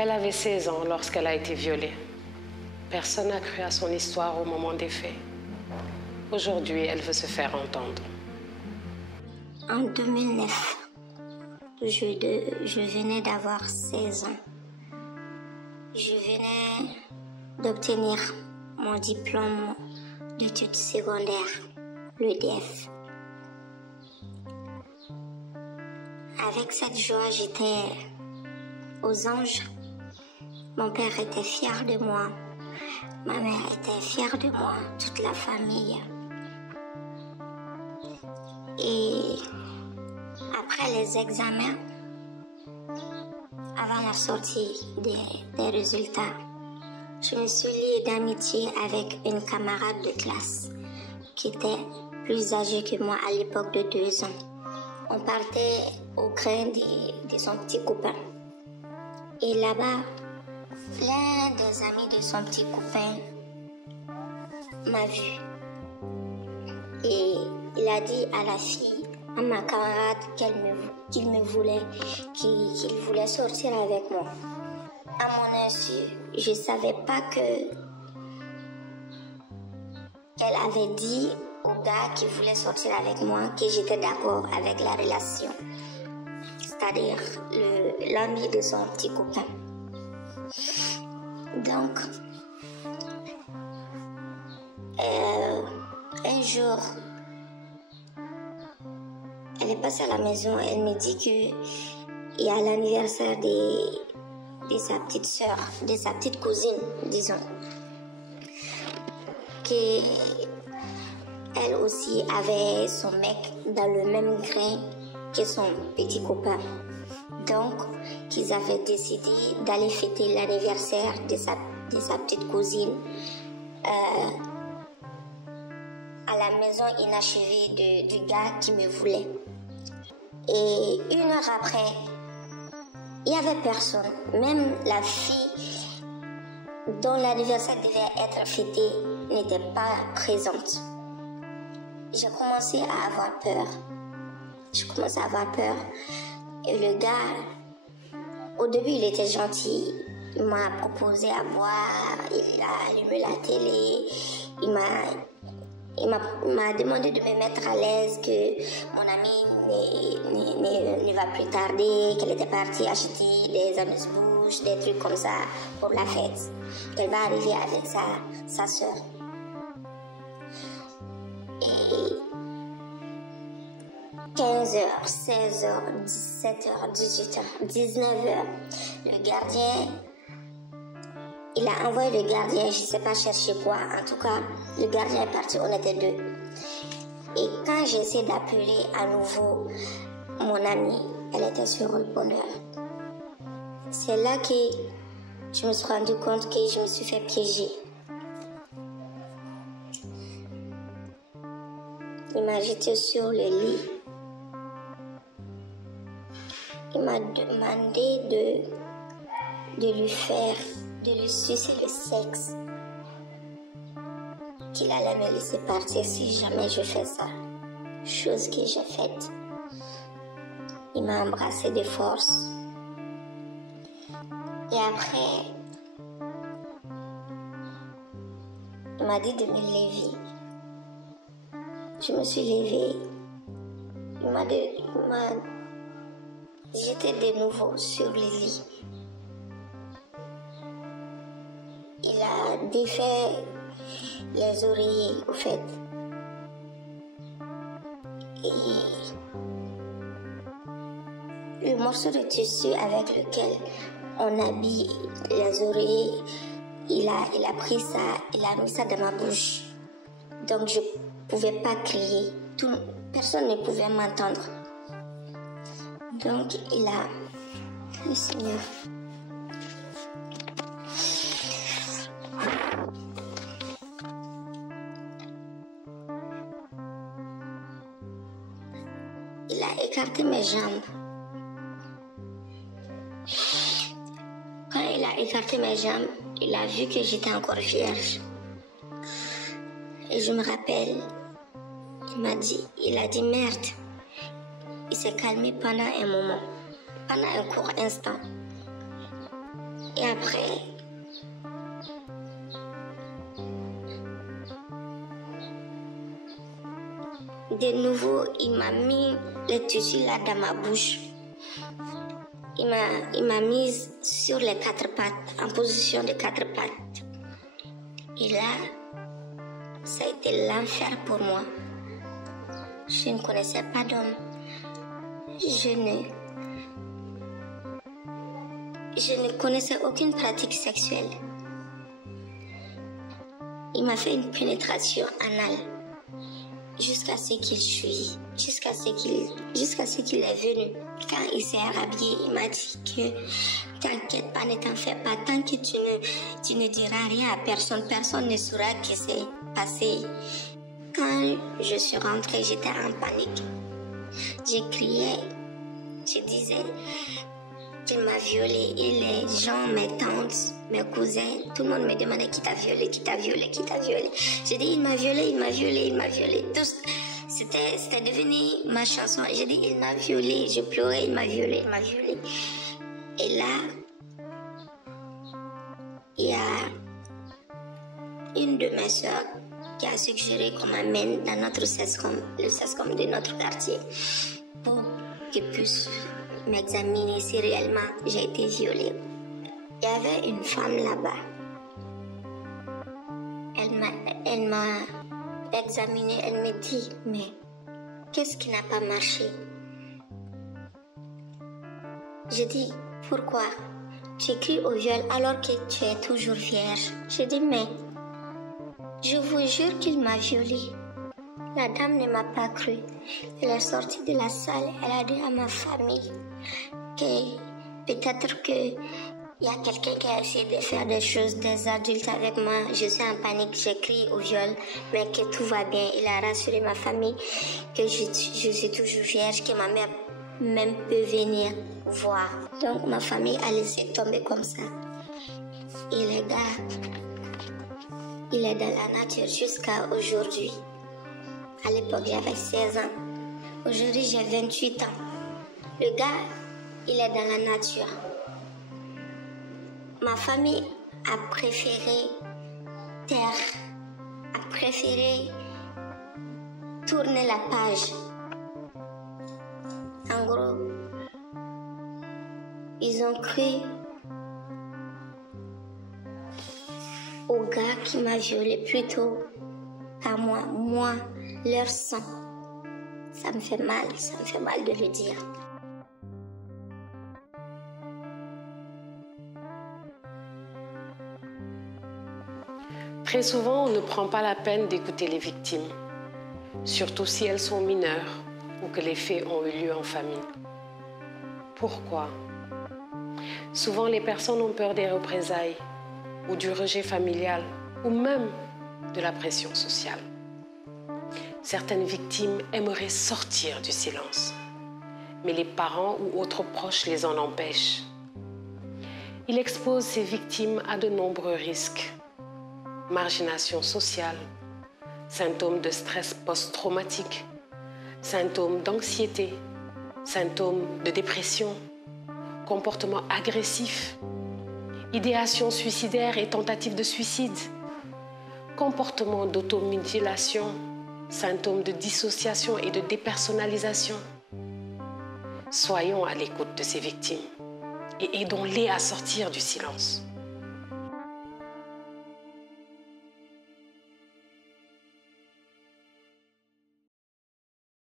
Elle avait 16 ans lorsqu'elle a été violée. Personne n'a cru à son histoire au moment des faits. Aujourd'hui, elle veut se faire entendre. En 2009, je venais d'avoir 16 ans. Je venais d'obtenir mon diplôme d'études secondaires, le DEF. Avec cette joie, j'étais aux anges. Mon père était fier de moi. Ma mère était fière de moi, toute la famille. Et après les examens, avant la sortie des résultats, je me suis liée d'amitié avec une camarade de classe qui était plus âgée que moi à l'époque de 2 ans. On partait au grain de son petit copain. Et là-bas, l'un des amis de son petit copain m'a vue. Et il a dit à la fille, à ma camarade, qu'il voulait sortir avec moi. À mon insu, je ne savais pas qu'elle avait dit au gars qui voulait sortir avec moi que j'étais d'accord avec la relation. C'est-à-dire l'ami de son petit copain. Donc, un jour, elle est passée à la maison, elle me dit qu'il y a l'anniversaire de sa petite sœur, de sa petite cousine, disons, qu'elle aussi avait son mec dans le même grain que son petit copain. Donc, qu'ils avaient décidé d'aller fêter l'anniversaire de sa petite cousine à la maison inachevée du gars qui me voulait. Et 1 heure après, il n'y avait personne. Même la fille dont l'anniversaire devait être fêté n'était pas présente. J'ai commencé à avoir peur. Et le gars, au début, il était gentil. Il m'a proposé à boire, il a allumé la télé, il m'a demandé de me mettre à l'aise, que mon amie ne va plus tarder, qu'elle était partie acheter des amuse-bouches, des trucs comme ça pour la fête, qu'elle va arriver avec sa soeur. Et 15h, 16h, 17h, 18h, 19h, le gardien, il a envoyé le gardien, je ne sais pas chercher quoi, en tout cas, le gardien est parti, on était 2. Et quand j'ai essayé d'appeler à nouveau mon amie, elle était sur le répondeur. C'est là que je me suis rendu compte que je me suis fait piéger. Il m'a jeté sur le lit. Il m'a demandé de lui sucer le sexe. Qu'il allait me laisser partir si jamais je fais ça. Chose que j'ai faite. Il m'a embrassé de force. Et après, il m'a dit de me lever. Je me suis levée. Il m'a jeté de nouveau sur le lit. Il a défait les oreillers, au fait. Et le morceau de tissu avec lequel on habille les oreillers, il a pris ça, il a mis ça dans ma bouche. Donc je pouvais pas crier. Personne ne pouvait m'entendre. Donc le Seigneur. Il a écarté mes jambes. Quand il a écarté mes jambes, il a vu que j'étais encore vierge. Et je me rappelle, il a dit merde. Il s'est calmé pendant un moment, pendant un court instant. Et après, de nouveau, il m'a mis le tissu là dans ma bouche. Il m'a mise sur les 4 pattes, en position de 4 pattes. Et là, ça a été l'enfer pour moi. Je ne connaissais pas d'homme. Je ne connaissais aucune pratique sexuelle. Il m'a fait une pénétration anale jusqu'à ce qu'il est venu. Quand il s'est rhabillé, il m'a dit que t'inquiète pas, ne t'en fais pas. Tant que tu ne diras rien à personne, personne ne saura ce qui s'est passé. Quand je suis rentrée, j'étais en panique. J'ai crié, je disais qu'il m'a violée et les gens, mes tantes, mes cousins, tout le monde me demandait qui t'a violée, qui t'a violée, qui t'a violée. J'ai dit il m'a violée, il m'a violée, il m'a violée. C'était devenu ma chanson. J'ai dit il m'a violée, je pleurais, il m'a violée, il m'a violée. Et là, il y a une de mes soeurs qui a suggéré qu'on m'amène dans notre SESCOM, le SESCOM de notre quartier, pour qu'il puisse m'examiner si réellement j'ai été violée. Il y avait une femme là-bas. Elle m'a examinée, elle me dit, mais qu'est-ce qui n'a pas marché? Je dis, pourquoi? Tu cries au viol alors que tu es toujours vierge. Je dis, mais je vous jure qu'il m'a violée. La dame ne m'a pas cru. Elle est sortie de la salle. Elle a dit à ma famille que peut-être qu'il y a quelqu'un qui a essayé de faire des choses, des adultes avec moi. Je suis en panique, j'ai crié au viol, mais que tout va bien. Il a rassuré ma famille que je suis toujours vierge, que ma mère même peut venir voir. Donc ma famille a laissé tomber comme ça. Et les gars, il est dans la nature jusqu'à aujourd'hui. À l'époque, j'avais 16 ans. Aujourd'hui, j'ai 28 ans. Le gars, il est dans la nature. Ma famille a préféré taire, a préféré tourner la page. En gros, ils ont cru au gars qui m'a violée plutôt qu'à moi. Moi, leur sang, ça me fait mal de le dire. Très souvent, on ne prend pas la peine d'écouter les victimes, surtout si elles sont mineures ou que les faits ont eu lieu en famille. Pourquoi? Souvent, les personnes ont peur des représailles ou du rejet familial ou même de la pression sociale. Certaines victimes aimeraient sortir du silence, mais les parents ou autres proches les en empêchent. Il expose ces victimes à de nombreux risques. Margination sociale, symptômes de stress post-traumatique, symptômes d'anxiété, symptômes de dépression, comportements agressifs, idéation suicidaire et tentative de suicide, comportements d'automutilation, symptômes de dissociation et de dépersonnalisation. Soyons à l'écoute de ces victimes et aidons-les à sortir du silence.